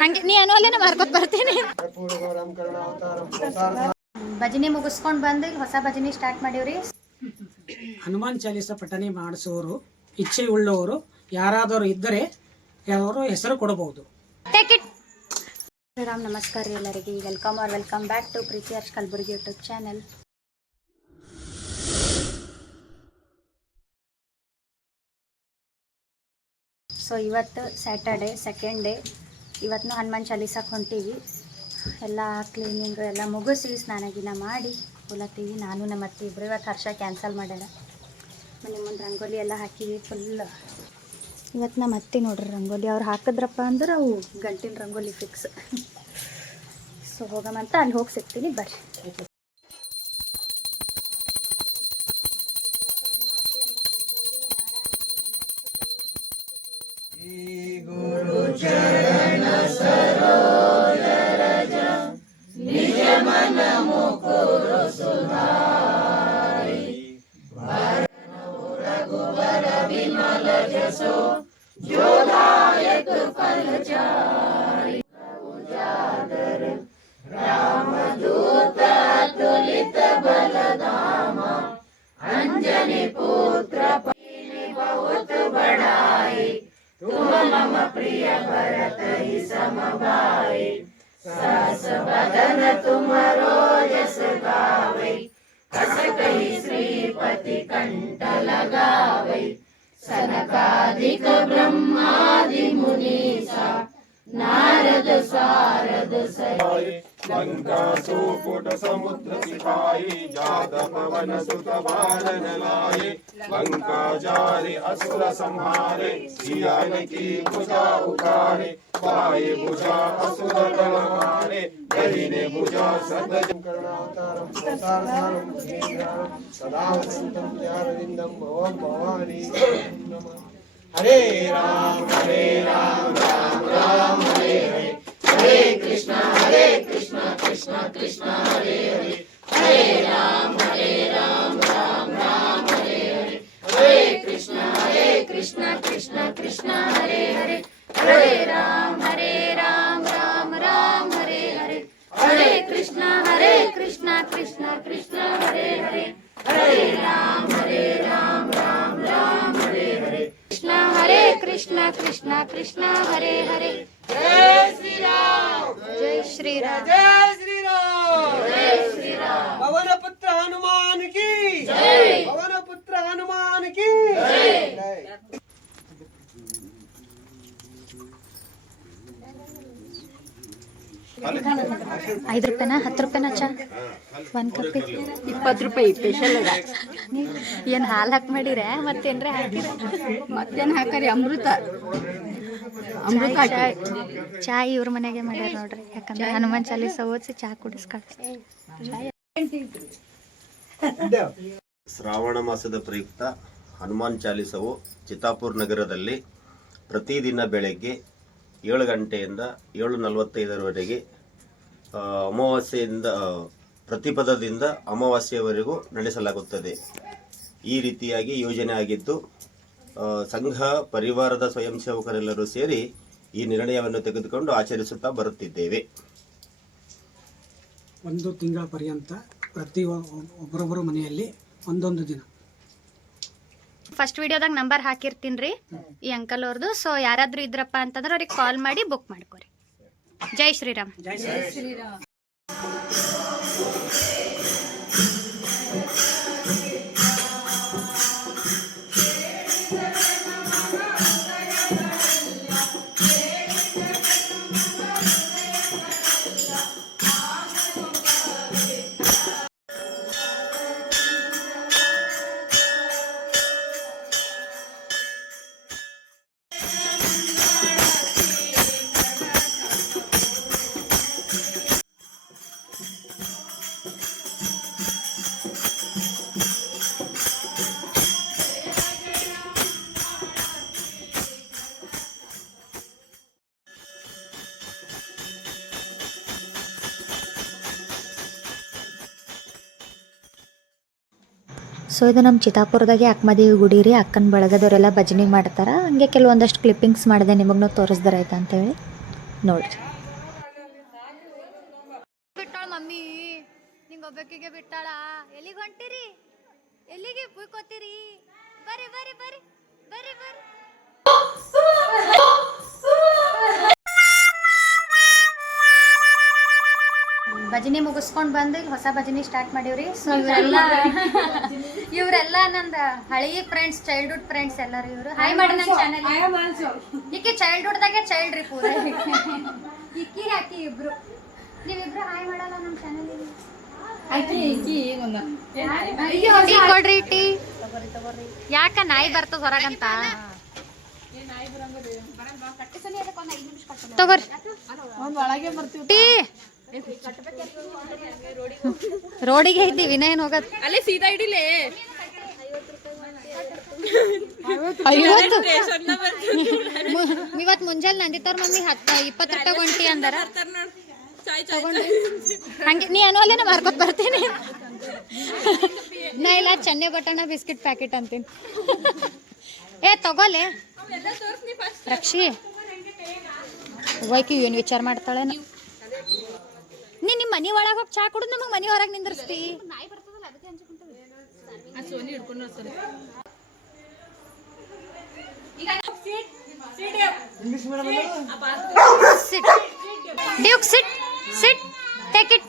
ಹಂಗೆ ನೀ ಅನ್ನೋಲ್ಲೇನ ಮಾರ್ಕೊತ್ ಬರ್ತೀನಿ. ಭಜನೆ ಮುಗಿಸ್ಕೊಂಡು ಬಂದು ಹೊಸ ಭಜನೆ ಸ್ಟಾರ್ಟ್ ಮಾಡೀವ್ರಿ. ಹನುಮಾನ್ ಚಾಲೀಸ ಪಠನೆ ಮಾಡಿಸುವವರು ಇಚ್ಛೆ ಉಳ್ಳವರು ಯಾರಾದರೂ ಇದ್ದರೆ ಅವರು ಹೆಸರು ಕೊಡಬಹುದು. ರಾಮ್ ನಮಸ್ಕಾರ ರೀ ಎಲ್ಲರಿಗೆ. Welcome back to Preethi Harsh Kalaburagi YouTube channel. So ಇವತ್ತು ಸ್ಯಾಟರ್ಡೆ ಸೆಕೆಂಡ್ ಡೇ. ಇವತ್ತು ಹನುಮಾನ್ ಚಾಲೀಸಕ್ಕೆ ಹೊಂಟೀವಿ. ಎಲ್ಲ ಕ್ಲೀನಿಂಗ್ ಎಲ್ಲ ಮುಗಿಸಿ ಸ್ನಾನ ಗಿನ ಮಾಡಿ ಹೊಲತ್ತೀವಿ. ನಾನು ನಮ್ಮ ಅತ್ತೆ ಇಬ್ಬರು. ಇವತ್ತು ಹರ್ಷ ಕ್ಯಾನ್ಸಲ್ ಮಾಡ್ಯಾರ. ಮನೆ ಮುಂದೆ ರಂಗೋಲಿ ಎಲ್ಲ ಹಾಕಿವಿ ಫುಲ್. ಇವತ್ತು ನಮ್ಮ ಅತ್ತೆ ನೋಡ್ರಿ ರಂಗೋಲಿ ಅವ್ರು ಹಾಕಿದ್ರಪ್ಪ ಅಂದ್ರೆ ಅವು ಗಂಟಿನ ರಂಗೋಲಿ ಫಿಕ್ಸ್. ಸೊ ಹೋಗಮಂತ ಅಲ್ಲಿ ಹೋಗಿ ಸಿಗ್ತೀನಿ ಬರ್ರಿ. सनकादिक ब्रह्मादि मुनीसा नारद सारद सहाय लंकासुपुट समुद्र सिपाही जात पवन सुत बालन लाए लंकाचार्य असुर संहारे सियान की भुजा उतारे बाए भुजा असुर दल मारे दहिने भुजा सदजं करुणावतारं संसारसारं भुजगेन्द्राणं सदा वसन्तं प्यारविन्दं भवं भवानी नमः. हरे राम राम राम हरे हरे हरे कृष्णा कृष्णा कृष्णा हरे हरे हरे राम राम राम हरे हरे हरे कृष्णा कृष्णा कृष्णा हरे हरे हरे राम राम राम हरे हरे हरे कृष्णा कृष्णा कृष्णा हरे हरे हरे राम राम राम हरे हरे कृष्णा कृष्णा हरे हरे. जय श्री राम जय श्री राम जय श्री राम जय श्री राम. पवन पुत्र हनुमान की जय. पवन पुत्र हनुमान की जय. 5 ರೂಪಾಯಿನಾ 10 ರೂಪಾಯಿನಾ ಚಾ 1 ಕಪ್ 20 ರೂಪಾಯಿ ಸ್ಪೆಷಲ್ ಅದ. ಏನು ಹಾಲು ಹಾಕಿ ಮಾಡಿರ ಮತ್ತೇನ್ರ ಹಾಕಿರ? ಮತ್ತೇನು ಹಾಕರಿ? ಅಮೃತ ಚಾ ಇವ್ರ ಮನೆಗೆ ಮಾಡ್ಯಾರ ನೋಡ್ರಿ. ಯಾಕಂದ್ರೆ ಹನುಮಾನ್ ಚಾಲೀಸ ಓದಿಸಿ ಚಾ ಕುಡಿಸ್ ಕಳಿಸ್ತಾರೆ. ಶ್ರಾವಣ ಮಾಸದ ಪ್ರಯುಕ್ತ ಹನುಮಾನ್ ಚಾಲೀಸವು ಚಿತ್ತಾಪುರ್ ನಗರದಲ್ಲಿ ಪ್ರತಿದಿನ ಬೆಳಗ್ಗೆ 7 ಗಂಟೆಯಿಂದ 7:45 ಅಮಾವಾಸ್ಯೆಯಿಂದ ಪ್ರತಿಪದದಿಂದ ಅಮಾವಾಸ್ಯೆಯವರೆಗೂ ನಡೆಸಲಾಗುತ್ತದೆ. ಈ ರೀತಿಯಾಗಿ ಯೋಜನೆ ಆಗಿದ್ದು ಸಂಘ ಪರಿವಾರದ ಸ್ವಯಂ ಸೇವಕರೆಲ್ಲರೂ ಸೇರಿ ಈ ನಿರ್ಣಯವನ್ನು ತೆಗೆದುಕೊಂಡು ಆಚರಿಸುತ್ತಾ ಬರುತ್ತಿದ್ದೇವೆ. 1 ತಿಂಗಳ ಪರ್ಯಂತ ಪ್ರತಿ ಒಬ್ಬರೊಬ್ಬರು ಮನೆಯಲ್ಲಿ ಒಂದೊಂದು ದಿನ. ಫಸ್ಟ್ ವಿಡಿಯೋದಾಗ ನಂಬರ್ ಹಾಕಿರ್ತೀನಿ ರೀ ಈ ಅಂಕಲ್ ಅವ್ರದ್ದು. ಸೊ ಯಾರಾದರೂ ಇದ್ರಪ್ಪ ಅಂತಂದ್ರೆ ಅವ್ರಿಗೆ ಕಾಲ್ ಮಾಡಿ ಬುಕ್ ಮಾಡ್ಕೊರಿ. ಜೈ ಶ್ರೀರಾಮ್. ಜೈ ಶ್ರೀರಾಮ್. ಸೊ ಇದು ನಮ್ಮ ಚಿತ್ತಾಪುರದಾಗೆ ಅಕ್ಕಮದೇವಿ ಗುಡಿ ರೀ. ಅಕ್ಕನ ಬಳಗದವರೆಲ್ಲ ಭಜನೆ ಮಾಡ್ತಾರೆ. ಹಂಗೆ ಕೆಲವೊಂದಷ್ಟು ಕ್ಲಿಪ್ಪಿಂಗ್ಸ್ ಮಾಡಿದೆ, ನಿಮಗೂ ತೋರಿಸ್ದಾರ ಆಯ್ತು ಅಂತೇಳಿ ನೋಡ್ರಿ. ಬಿಟ್ಟಾಳ ಮಮ್ಮಿ, ನಿಂಗೆ ಒಬ್ಬಾಕಿಗೆ ಬಿಟ್ಟಾಳ. ಎಲ್ಲಿಗೆ ಹೊಂಟಿರಿ? ಎಲ್ಲಿಗೆ ಬುಯ್ಕೋತೀರಿ? ಬರ್ರಿ ಬರ್ರಿ ಬರ್ರಿ ಬರ್ರಿ ಬರ್ರಿ. ಭಜನೆ ಮುಗಿಸ್ಕೊಂಡು ಬಂದು ಇಲ್ಲಿ ಹೊಸ ಭಜನೆ ಸ್ಟಾರ್ಟ್ ಮಾಡೀವ್ರಿ. ಸೊ ಇವರೆಲ್ಲ ನಂದು ಹಳಿ ಫ್ರೆಂಡ್ಸ್, ಚೈಲ್ಡ್ಹುಡ್ ಫ್ರೆಂಡ್ಸ್ ಎಲ್ಲರೂ ಇವರು. ಹಾಯ್ ಮಾಡಿ ನನ್ನ ಚಾನಲ್. ಈಕೆ ಚೈಲ್ಡ್ಹುಡ್ದಾಗೆ ಚೈಲ್ಡ್ ರೀ ಪೂರ. ಇಕ್ಕಿ ಹಾಕಿ ಇಬ್ರು, ನೀವಿಬ್ರು ಹಾಯ್ ಮಾಡಲ್ಲ ನಮ್ಮ ಚಾನಲ್. ಟೀ ಕೊಡ್ರಿ, ಟೀ ಯಾಕ ನಾಯಿ ಬರ್ತದ ಹೊರಗಂತ. ತಗೋರಿ ಟೀ. ರೋಡಿಗೆ ಇದ್ದೀವಿ, ವಿನಯನ್ ಹೋಗದ್ ಅಲ್ಲೇ ಸೀದಾ ಇಡಿಲೆ. ಇವತ್ತು ಮುಂಜಾನೆ ನಂದಿತ್ತವ್ರ ಮಮ್ಮಿ 20 ರೂಪಾಯಿ ಒಂಟಿ ಅಂದಾರ. ಹಂಗೆ ನೀ ಅನ್ನೋ ಅಲ್ಲೇ ನಾ ಮಾರ್ಕೊತ್ ಬರ್ತೀನಿ. ನಾ ಇಲ್ಲ ಚೆನ್ನೆ ಬಟಣ ಬಿಸ್ಕಿಟ್ ಪ್ಯಾಕೆಟ್ ಅಂತೀನಿ. ಏ ತಗೋಲೆ ರಕ್ಷಿ. ವೈಕಿ ಏನು ವಿಚಾರ ಮಾಡ್ತಾಳೆ. ನೀ ನಿಮ್ಮ ಮನೆ ಒಳಗೆ ಹೋಗಿ ಚಾ ಕುಡಿದು ನಮಗೆ ಮನೆ ಹೊರಗೆ ನಿಂದಿರ್ಸ್ತಿ. Sit Duke, sit sit, take it.